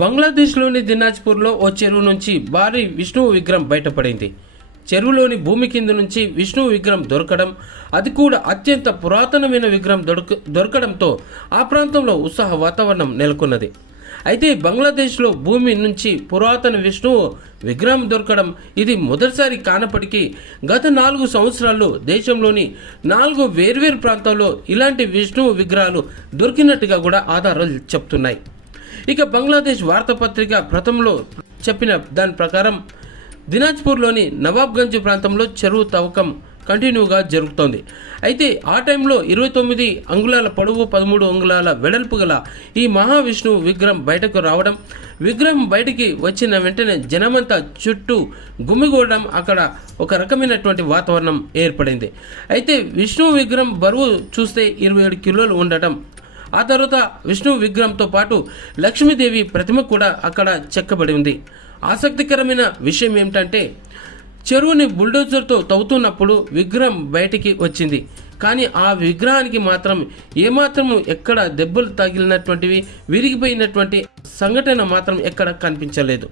బంగ్లాదేశ్లోని దినాజ్పూర్లో ఓ చెరువు నుంచి భారీ విష్ణువు విగ్రహం బయటపడింది. చెరువులోని భూమి కింద నుంచి విష్ణువు విగ్రహం దొరకడం అది కూడా అత్యంత పురాతనమైన విగ్రహం దొరక దొరకడంతో ఆ ప్రాంతంలో ఉత్సాహ వాతావరణం నెలకొన్నది. అయితే బంగ్లాదేశ్లో భూమి నుంచి పురాతన విష్ణువు విగ్రహం దొరకడం ఇది మొదటిసారి కానప్పటికీ గత నాలుగు సంవత్సరాల్లో దేశంలోని నాలుగు వేర్వేరు ప్రాంతాల్లో ఇలాంటి విష్ణువు విగ్రహాలు దొరికినట్టుగా కూడా ఆధారాలు చెప్తున్నాయి. ఇక బంగ్లాదేశ్ వార్తాపత్రిక ప్రథంలో చెప్పిన దాని ప్రకారం దినాజ్పూర్లోని నవాబ్గంజ్ ప్రాంతంలో చెరువు తవ్వకం కంటిన్యూగా జరుగుతోంది. అయితే ఆ టైంలో ఇరవై తొమ్మిది అంగుళాల పొడవు పదమూడు అంగుళాల వెడల్పు గల ఈ మహావిష్ణువు విగ్రహం బయటకు రావడం విగ్రహం బయటికి వచ్చిన వెంటనే జనమంతా చుట్టూ గుమిగూడడం అక్కడ ఒక రకమైనటువంటి వాతావరణం ఏర్పడింది. అయితే విష్ణువు విగ్రహం బరువు చూస్తే ఇరవై ఏడు కిలోలు ఉండటం ఆ తర్వాత విష్ణు విగ్రహంతో పాటు లక్ష్మీదేవి ప్రతిమ కూడా అక్కడ చెక్కబడి ఉంది. ఆసక్తికరమైన విషయం ఏమిటంటే చెరువుని బుల్డోజర్తో తవ్వుతున్నప్పుడు విగ్రహం బయటికి వచ్చింది. కానీ ఆ విగ్రహానికి మాత్రం ఏమాత్రం ఎక్కడ దెబ్బలు తగిలినటువంటివి విరిగిపోయినటువంటి సంఘటన మాత్రం ఎక్కడ కనిపించలేదు.